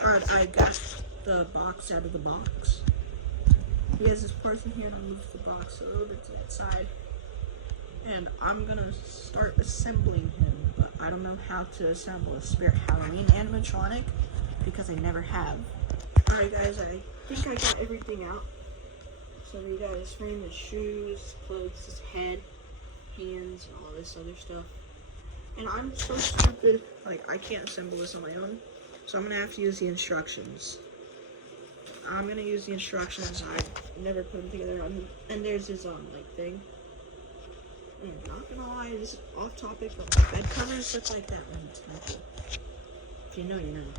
Alright, I got the box out of the box. He has his parts in here, and I moved the box a little bit to the side. And I'm gonna start assembling him, but I don't know how to assemble a Spirit Halloween animatronic because I never have. Alright guys, I think I got everything out. So we got his frame, his shoes, clothes, his head, hands, and all this other stuff. And I'm so stupid, like I can't assemble this on my own. So I'm gonna have to use the instructions. I'm gonna use the instructions. I've never put them together. And there's his like thing. I'm not gonna lie, this is off topic, but my bed covers look like that one. It's not cool. If you know, you know.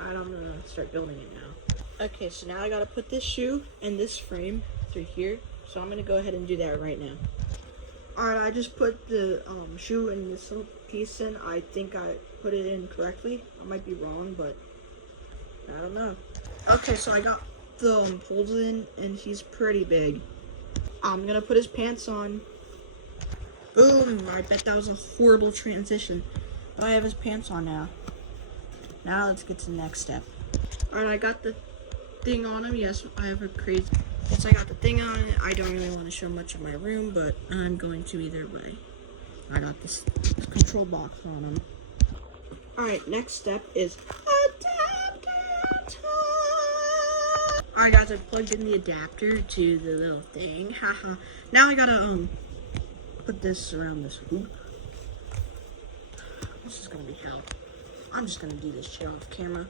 Alright, I'm gonna start building it now. Okay, so now I gotta put this shoe and this frame through here. So I'm gonna go ahead and do that right now. Alright, I just put the shoe and this little piece in. I think I put it in correctly. I might be wrong, but I don't know. Okay, so I got the holes in, and he's pretty big. I'm gonna put his pants on. Boom! I bet that was a horrible transition. But I have his pants on now. Now let's get to the next step. Alright, I got the thing on him. Yes, I have a crazy... Yes, I got the thing on it. I don't really want to show much of my room, but I'm going to either way. I got this control box on him. Alright, next step is adapter time. Alright guys, I plugged in the adapter to the little thing. Haha. Now I gotta put this around this hoop. This is gonna be hell. I'm just gonna do this shit off camera.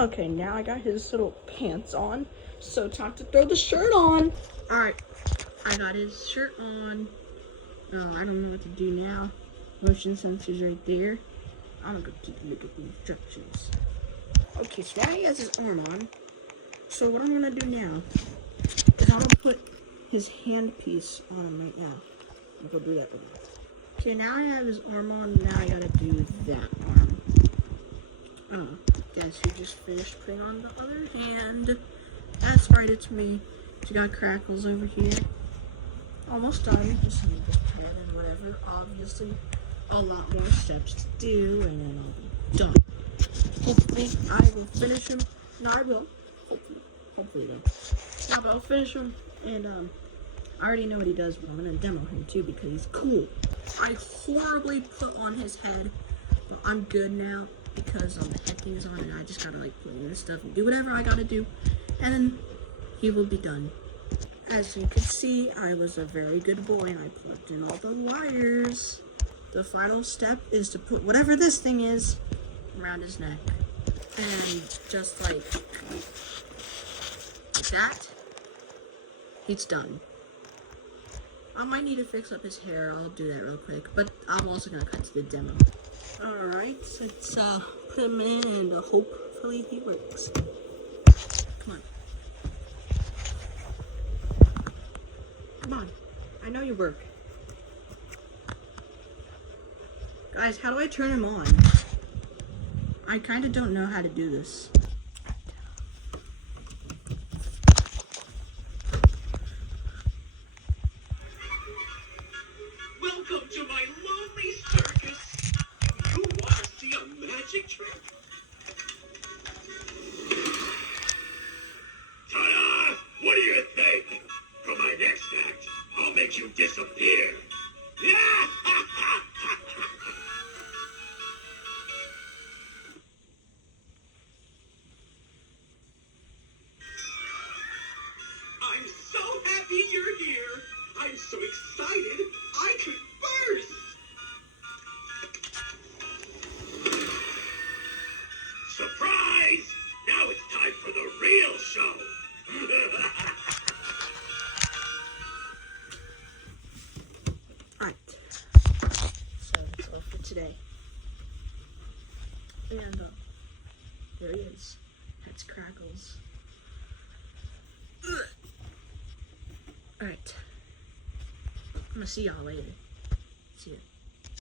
Okay, now I got his little pants on. So time to throw the shirt on. Alright, I got his shirt on. Oh, I don't know what to do now. Motion sensors right there. I'm gonna go take a look at the instructions. Okay, so now he has his arm on. So what I'm gonna do now is I'm gonna put his hand piece on him right now. I'm gonna do that right now. Okay, now I have his arm on. Now I gotta do that arm. Oh, guess who just finished putting on the other hand? That's right, it's me. We got Crackles over here. Almost done. Just need this pen and whatever. Obviously, a lot more steps to do, and then I'll be done. Hopefully, I will finish him. No, I will. Hopefully, though. Yeah, but I'll finish him, and I already know what he does, but I'm gonna demo him too because he's cool. I horribly put on his head, but I'm good now because the head thing's on, and I just gotta like put in this stuff and do whatever I gotta do, and then he will be done. As you can see, I was a very good boy and I plugged in all the wires. The final step is to put whatever this thing is around his neck. And just like that, he's done. I might need to fix up his hair. I'll do that real quick. But I'm also going to cut to the demo. Alright, let's put him in and hopefully he works. Come on. Come on, I know you work. Guys, how do I turn him on? I kind of don't know how to do this. Welcome to my lonely circus. You want to see a magic trick? Ta-da! What do you think? For my next act, I'll make you disappear. I'm so happy you're here. I'm so excited, I could burst. Surprise! Now it's time for the real show. Alright, so that's all for today. And there he is. That's Crackles. Alright, I'm gonna see y'all later. See ya.